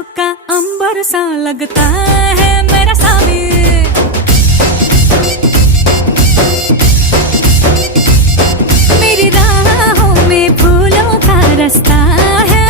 बादलों का अंबर सा लगता है मेरा सामी। मेरी राहों में फूलों का रास्ता है